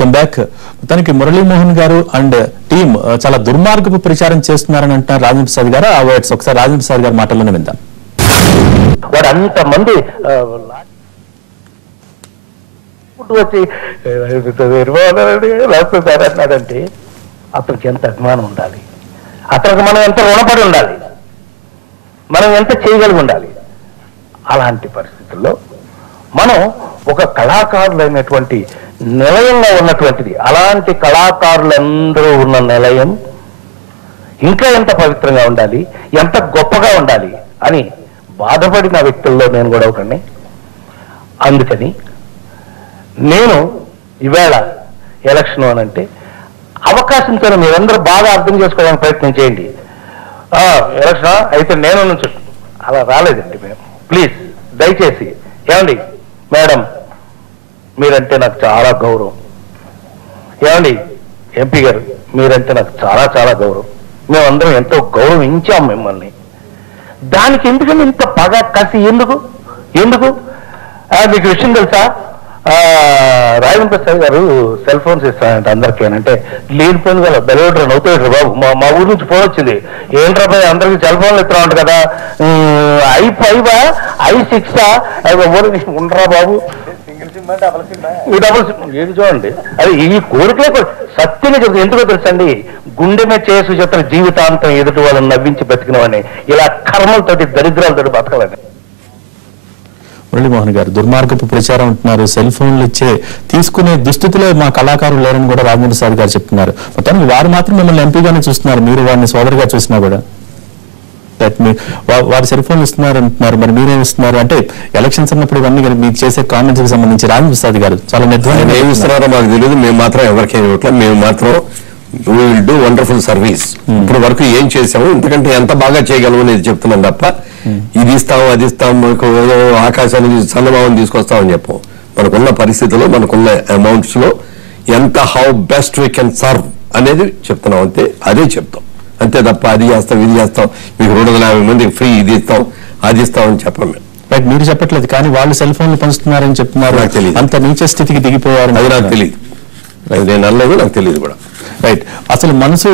Welcome back. మొత్తానికి మురళీమోహన్ గారు and team చాలా దుర్మార్గపు ప్రచారం చేస్తున్నారని అంటున్నారు రాజేంద్ర ప్రసాద్ గారు. ఆ వర్డ్స్ ఒకసారి రాజేంద్ర ప్రసాద్ గారి మాటల్లోనే విందాం. వాడు అంతమంది వచ్చి రాస్తున్నాడంటే అతనికి ఎంత అభిమానం ఉండాలి, అతనికి మనం ఎంత రుణపడి ఉండాలి, మనం ఎంత చేయగలిగి ఉండాలి. అలాంటి పరిస్థితుల్లో మనం ఒక కళాకారులైనటువంటి నిలయంగా ఉన్నటువంటిది, అలాంటి కళాకారులందరూ ఉన్న నిలయం ఇంకా ఎంత పవిత్రంగా ఉండాలి, ఎంత గొప్పగా ఉండాలి అని బాధపడిన వ్యక్తుల్లో నేను కూడా ఒకడిని. అందుకని నేను ఈవేళ ఎలక్షన్ అనంటే అవకాశంతో మీరందరూ బాగా అర్థం చేసుకోవడానికి ప్రయత్నం చేయండి. ఎలక్షన్ అయితే నేను నుంచి అలా రాలేదండి మేము. ప్లీజ్ దయచేసి ఏమండి మేడం మీరంటే నాకు చాలా గౌరవం, ఏమండి ఎంపీ గారు మీరంటే నాకు చాలా చాలా గౌరవం, మేమందరం ఎంతో గౌరవించాం మిమ్మల్ని. దానికి ఎందుకని ఇంత పగ కసి ఎందుకు ఎందుకు మీకు విషయం తెలుసా? రాజేంద్ర ప్రసాద్ గారు సెల్ ఫోన్స్ ఇస్తానంటే అందరికీ అంటే లేనిపోయింది కదా బెలవడ్రా నవ్వుతాడు బాబు. మా ఊరి నుంచి ఫోన్ వచ్చింది, ఏంట్రా బాయ్ అందరికి సెల్ ఫోన్లు ఇస్తున్నాడు కదా, i5 i6 ఉండరా బాబు డబుల్ సిమ్ ఏది చూడండి. అది ఈ కోరికలే సత్యంగా చెప్తుంది. ఎందుకో తెలుసండి, గుండె మీద చేసు చెప్తున్న జీవితాంతం ఎదుటి వాళ్ళని నవ్వించి బతికినవని ఇలా కర్మలతోటి దరిద్రాలతోటి బతకాలని. మురళీమోహన్ గారు దుర్మార్గపు ప్రచారం అంటున్నారు, సెల్ ఫోన్లు తీసుకునే దుస్థితిలో మా కళాకారులు లేరని కూడా రాజేంద్ర ప్రసాద్ గారు చెప్తున్నారు. మొత్తానికి వారు మాత్రం మిమ్మల్ని ఎంపీగానే చూస్తున్నారు, మీరు వారిని సోదరుగా చూసినా కూడా వారు సెల్ ఫోన్లు ఇస్తున్నారు అంటున్నారు. మరి మీరేమి ఇస్తున్నారు అంటే ఎలక్షన్స్ అన్నప్పుడు ఇవన్నీ మీరు చేసే కామెంట్స్ కి సంబంధించి రాజేంద్ర ప్రసాద్ గారు చాలా నిర్ధారణ ఏమి ఇస్తున్నారో మాకు తెలియదు. మేము మాత్రం ఎవరికైనా ఇవ్వట్లేదు. మేము మాత్రం we will do wonderful service. ఇప్పుడు వరకు ఏం చేసాము, ఎందుకంటే ఎంత బాగా చేయగలము అనేది చెప్తున్నాం తప్ప ఇది ఇస్తాము అది ఇస్తాము ఏదో ఆకాశానికి చందమామని తీసుకొస్తామని చెప్పాం. మనకున్న పరిస్థితుల్లో మనకున్న అమౌంట్స్ లో ఎంత how best we can serve అనేది చెప్తున్నాం అంతే. అదే చెప్తాం అంతే తప్ప అది చేస్తాం ఇది చేస్తాం మీకు 250 మందికి ఫ్రీ ఇది ఇస్తాం అది ఇస్తామని చెప్పాం మేము. రైట్, మీరు చెప్పట్లేదు కానీ వాళ్ళు సెల్ ఫోన్లు పంచుతున్నారని చెప్తున్నారు. నాకు తెలియదు, అంత నీచ స్థితికి దిగిపోయారు. అది నాకు తెలియదు, నేను అనలేదు, నాకు తెలియదు కూడా. రైట్, అసలు మనసు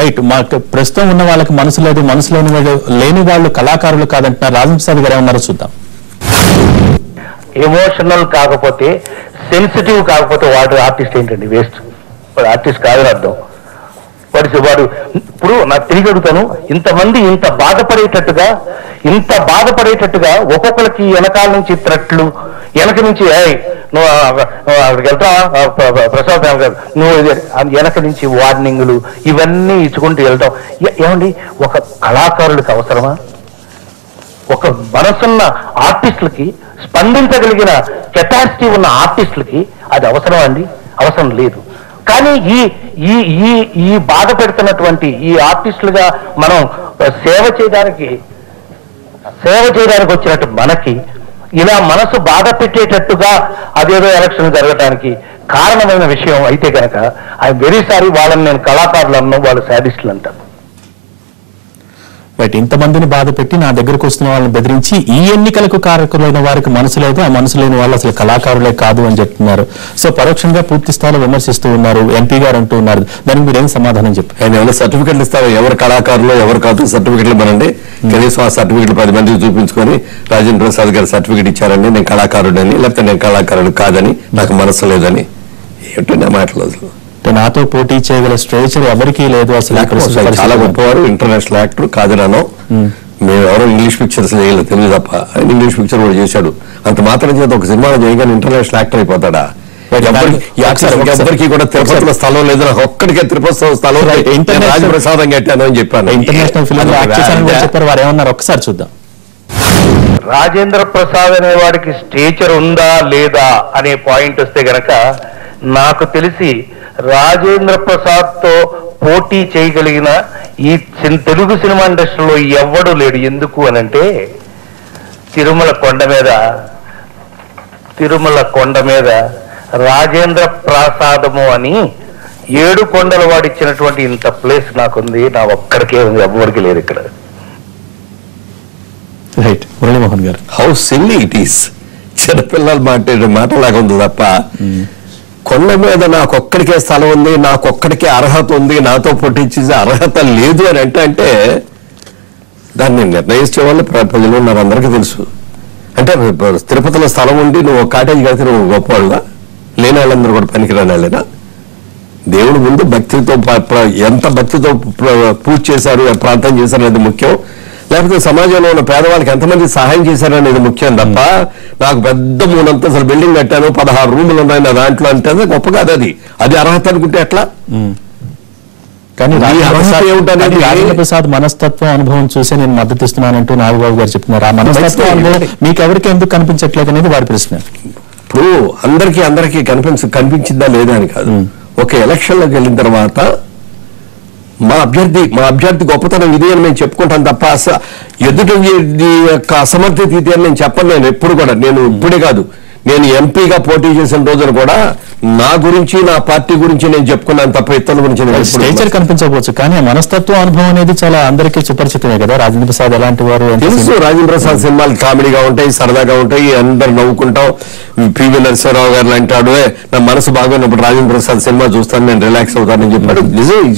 రైట్ మాకు ప్రస్తుతం ఉన్న వాళ్ళకి మనసు లేదు, మనసులో లేని వాళ్ళు కళాకారులు కాదంటున్నారు. రాజేంద్ర ప్రసాద్ గారు ఏమన్నారో చూద్దాం. ఎమోషనల్ కాకపోతే సెన్సిటివ్ కాకపోతే వాడు ఆర్టిస్ట్ ఏంటండి, వేస్ట్. వాడు ఆర్టిస్ట్ కాదని అర్థం. వాడు ఇప్పుడు నాకు తిరిగి అడుగుతాను, ఇంతమంది ఇంత బాధపడేటట్టుగా ఒక్కొక్కరికి వెనకాల నుంచి త్రెట్లు, వెనక నుంచి నువ్వు అక్కడికి వెళ్తా ప్రసాద్ గారు నువ్వు వెనక నుంచి వార్నింగ్లు ఇవన్నీ ఇచ్చుకుంటూ వెళ్తాం. ఏమండి ఒక కళాకారులకు అవసరమా? ఒక మనసున్న ఆర్టిస్టులకి, స్పందించగలిగిన కెపాసిటీ ఉన్న ఆర్టిస్టులకి అది అవసరం అండి? అవసరం లేదు. కానీ ఈ బాధ పెడుతున్నటువంటి ఈ ఆర్టిస్టులుగా మనం సేవ చేయడానికి వచ్చినట్టు మనకి ఇలా మనసు బాధ పెట్టేటట్టుగా అదేదో ఎలక్షన్ జరగడానికి కారణమైన విషయం అయితే కనుక ఐఎమ్ వెరీ సారీ. వాళ్ళని నేను కళాకారులు అన్నాను, వాళ్ళు శాడిస్టులు అంటారు. రైట్, ఇంతమందిని బాధ పెట్టి నా దగ్గరకు వస్తున్న వాళ్ళని బెదిరించి ఈ ఎన్నికలకు కారకులైన వారికి మనసు లేదు, ఆ మనసు లేని వాళ్ళు అసలు కళాకారులే కాదు అని చెప్తున్నారు. సో పరోక్షంగా పూర్తి స్థాయిలో విమర్శిస్తూ ఉన్నారు. ఎంపీ గారు అంటూ ఉన్నారు, దానికి మీరు ఏం సమాధానం చెప్పారు? ఆయన ఏమైనా సర్టిఫికెట్లు ఇస్తారు, ఎవరు కళాకారులు ఎవరు కాదు సర్టిఫికెట్లు మనండి. కనీసం ఆ సర్టిఫికెట్లు 10 మందికి చూపించుకొని రాజేంద్ర ప్రసాద్ గారు సర్టిఫికెట్ ఇచ్చారండి నేను కళాకారుడని, లేకపోతే నేను కళాకారుడు కాదని, నాకు మనసు లేదని ఏమిటో నా మాటలు. నాతో పోటీ చేయగల స్ట్రేచర్ ఎవరికీ లేదు. అసలు చాలా గొప్పవారు, ఇంటర్నేషనల్ యాక్టర్ కాదనో. మేము ఎవరో ఇంగ్లీష్ పిక్చర్స్ చేయలేదు తెలుగు తప్ప, ఆయన ఇంగ్లీష్ పిక్చర్ కూడా చేశాడు. అంత మాత్రం చేత ఒక సినిమాలో చేయగానే ఇంటర్నేషనల్ యాక్టర్ అయిపోతాడా? ఎవరికి కూడా తిరుపతిలో స్థలం లేదు, నాకు ఒక్కడికే తిరుపతి స్థలం రాజప్రసాదం కట్టాను అని చెప్పాను. ఇంటర్నేషనల్ ఫిల్మ్ చెప్పారు, వారు ఏమన్నారు ఒకసారి చూద్దాం. రాజేంద్ర ప్రసాద్ అనే వాడికి స్టేచర్ ఉందా లేదా అనే పాయింట్ వస్తే గనక నాకు తెలిసి రాజేంద్ర ప్రసాద్ తో పోటీ చేయగలిగిన ఈ తెలుగు సినిమా ఇండస్ట్రీలో ఎవ్వడూ లేడు. ఎందుకు అనంటే తిరుమల కొండ మీద రాజేంద్ర ప్రసాదము అని 7 కొండల వాడిచ్చినటువంటి ఇంత ప్లేస్ నాకుంది, నా ఒక్కడికే ఉంది, ఎవ్వరికి లేదు ఇక్కడ. రైట్, మురళీమోహన్ గారు హౌ సిల్లీ ఇట్ ఈస్. చిన్నపిల్లలు మాట్లాడే మాటలాగా ఉంది తప్ప కొండ మీద నాకొక్కడికే స్థలం ఉంది, నాకొక్కడికే అర్హత ఉంది, నాతో పోటీ అర్హత లేదు అని అంటే దాన్ని నిర్ణయించే వాళ్ళు ప్రజలు ఉన్నారు, అందరికీ తెలుసు. అంటే తిరుపతిలో స్థలం ఉండి నువ్వు కాటేజ్ కడితే నువ్వు గొప్పవాళ్ళ, లేని వాళ్ళందరూ కూడా పనికిరాని వాళ్ళేనా? దేవుడు ముందు భక్తితో ఎంత భక్తితో పూజ చేశారు, ప్రార్థన చేశారు అనేది ముఖ్యం, లేకపోతే సమాజంలో ఉన్న పేదవాళ్ళకి ఎంతమంది సహాయం చేశారు అనేది ముఖ్యం తప్ప నాకు పెద్ద 3 అంతస్తుల బిల్డింగ్ కట్టాను, 16 రూములు ఉన్నాయి నా దాంట్లో అంటే గొప్ప కాదు. అది అర్హత అనుకుంటే ఎట్లా? కానీ రాజేంద్ర ప్రసాద్ మనస్తత్వం అనుభవం చూసే నేను మద్దతు ఇస్తున్నానంటూ నాగబాబు గారు చెప్తున్నారు. ఆ మనస్తత్వం అనుభవం మీకు ఎవరికి ఎందుకు కనిపించట్లేదు అనేది వారి ప్రశ్న. ఇప్పుడు అందరికీ కనిపించిందా లేదా అని కాదు. ఒక ఎలక్షన్ లోకి వెళ్ళిన తర్వాత మా అభ్యర్థి గొప్పతనం ఇది అని మేము చెప్పుకుంటాం తప్ప ఎదుటి యొక్క అసమర్థత ఇది అని నేను చెప్పను. నేను ఎప్పుడు కూడా, నేను ఇప్పుడే కాదు, నేను ఎంపీగా పోటీ చేసిన రోజున కూడా నా గురించి నా పార్టీ గురించి నేను చెప్పుకున్నాను తప్ప ఇతరుల గురించి స్టేచర్ కనిపించవచ్చు. కానీ మనస్తత్వ అనుభవం అనేది చాలా అందరికీ సుపరిచితమే కదా. రాజేంద్ర ప్రసాద్ ఎలాంటి వారు తెలుసు. రాజేంద్ర ప్రసాద్ సినిమాలు కామెడీగా ఉంటాయి, సరదాగా ఉంటాయి, అందరు నవ్వుకుంటాం. పివి నరసింహరావు గారు అంటాడు నా మనసు బాగున్నప్పుడు రాజేంద్ర ప్రసాద్ సినిమా చూస్తాను, నేను రిలాక్స్ అవుతానని చెప్పాడు.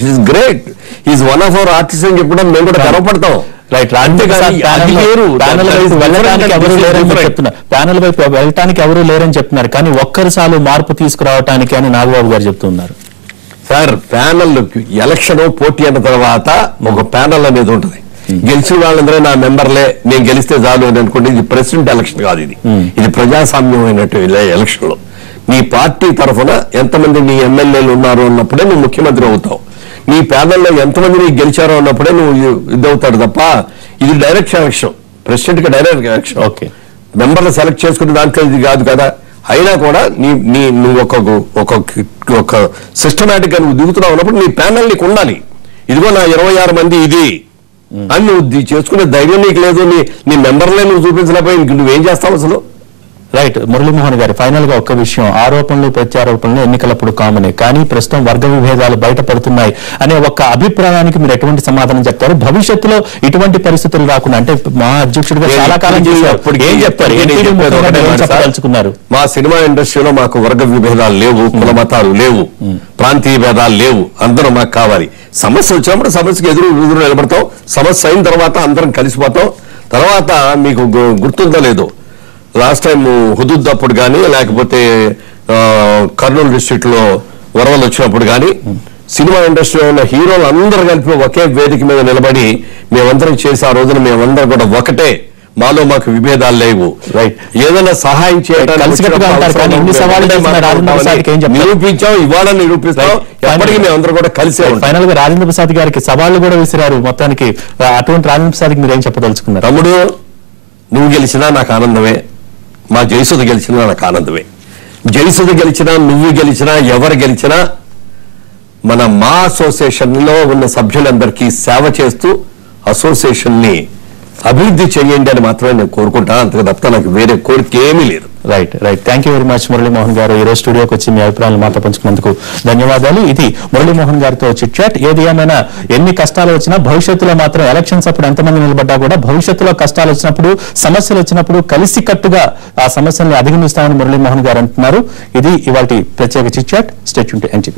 Is great, is one of our artist అని చెప్పడం మేము కూడా గర్వపడతాం. రైట్. ప్యానల్ వైపు వెళ్ళటానికి ఎవరు లేరని చెప్తున్నారు, కానీ ఒక్కరిసారి మార్పు తీసుకురావటానికి అని నాగబాబు గారు చెప్తున్నారు. సార్ ప్యానల్ ఎలక్షన్ పోటీ అయిన తర్వాత ఒక ప్యానల్ అనేది ఉంటుంది. గెలిచిన వాళ్ళందరూ నా మెంబర్లే, నేను గెలిస్తే చాలు అని అనుకోండి. ఇది ప్రెసిడెంట్ ఎలక్షన్ కాదు, ఇది ప్రజాస్వామ్యమైనట్టు ఎలక్షన్ లో నీ పార్టీ తరఫున ఎంతమంది నీ ఎమ్మెల్యేలు ఉన్నారు అన్నప్పుడే నువ్వు ముఖ్యమంత్రి అవుతావు. నీ ప్యానల్లో ఎంతమంది నీకు గెలిచారో అన్నప్పుడే నువ్వు ఇదవుతాడు తప్ప ఇది డైరెక్ట్ ఎలక్షన్, ప్రెసిడెంట్ కి డైరెక్ట్ ఎలక్షన్. ఓకే, మెంబర్లు సెలెక్ట్ చేసుకునే దాంట్లో ఇది కాదు కదా. అయినా కూడా నువ్వు ఒక సిస్టమేటిక్ గా నువ్వు దిగుతున్నావు అన్నప్పుడు నీ ప్యానల్ నీకు ఉండాలి. ఇదిగో నా 26 మంది ఇది అని నువ్వు చేసుకునే ధైర్యం నీకు లేదు. నీ మెంబర్లే నువ్వు చూపించలేకపోయి నువ్వేం చేస్తావు అసలు? రైట్. మురళీమోహన్ గారు, ఫైనల్ గా ఒక్క విషయం, ఆరోపణలు ప్రత్యారోపణలు ఎన్నికలప్పుడు కామనే, కానీ ప్రస్తుతం వర్గ విభేదాలు బయటపడుతున్నాయి అనే ఒక అభిప్రాయానికి మీరు ఎటువంటి సమాధానం చెప్తారు? భవిష్యత్తులో ఇటువంటి పరిస్థితులు రాకుండా, అంటే మా అధ్యక్షుడిగా చాలా కాలం ఏం చెప్పదలుచుకున్నారు? మా సినిమా ఇండస్ట్రీలో మాకు వర్గ విభేదాలు లేవు, కుల మతాలు లేవు, ప్రాంతీయ భేదాలు లేవు, అందరూ మాకు కావాలి. సమస్య వచ్చినప్పుడు సమస్యకి ఎదురు నిలబడతాం, సమస్య అయిన తర్వాత అందరం కలిసిపోతాం. తర్వాత మీకు గుర్తుందో లేదో, లాస్ట్ టైం హుదూద్ అప్పుడు కానీ లేకపోతే కర్నూలు డిస్ట్రిక్ట్ లో వరదలు వచ్చినప్పుడు కానీ సినిమా ఇండస్ట్రీలో ఉన్న హీరోలు అందరూ కలిపి ఒకే వేదిక మీద నిలబడి మేమందరం చేసి ఆ రోజున మేమందరం కూడా ఒకటే, మాకు విభేదాలు లేవు. ఏదైనా సహాయం చేయడానికి నిరూపించాం, ఇవాళ నిరూపిస్తాం, ఎప్పటికీ మేమందరం కూడా కలిసే ఉంటాం. ఫైనల్ గా రాజేంద్ర ప్రసాద్ గారికి సవాళ్లు కూడా విసిరారు మొత్తానికి. అటువంటి రాజేంద్ర ప్రసాద్ కి మీరు ఏం చెప్పదలుచుకున్నారు? తమ్ముడు, నువ్వు గెలిచినా నాకు ఆనందమే, మా జయసుధ గెలిచినా నాకు ఆనందమే. జయసుధ గెలిచినా, నువ్వు గెలిచినా, ఎవరు గెలిచినా మా అసోసియేషన్ లో ఉన్న సభ్యులందరికీ సేవ చేస్తూ అసోసియేషన్ ని అభివృద్ధి చేయండి అని మాత్రమే నేను కోరుకుంటాను. అంతగా తప్ప నాకు వేరే కోరిక ఏమీ లేదు. Right. Thank you very much Muralimohan గారు. ఈ రోజు స్టూడియోకి వచ్చి మీ అభిప్రాయాలు మాతో పంచుకున్నందుకు ధన్యవాదాలు. ఇది మురళీమోహన్ గారితో చిట్ చాట్. ఏది ఏమైనా ఎన్ని కష్టాలు వచ్చినా భవిష్యత్తులో మాత్రం ఎలక్షన్స్ అప్పుడు ఎంతమంది నిలబడ్డా కూడా భవిష్యత్తులో కష్టాలు వచ్చినప్పుడు, సమస్యలు వచ్చినప్పుడు కలిసి కట్టుగా ఆ సమస్యల్ని అధిగమిస్తామని మురళీమోహన్ గారు అంటున్నారు. ఇది ఇవాల్టి ప్రత్యేక chit chat. Stay tuned to NTV.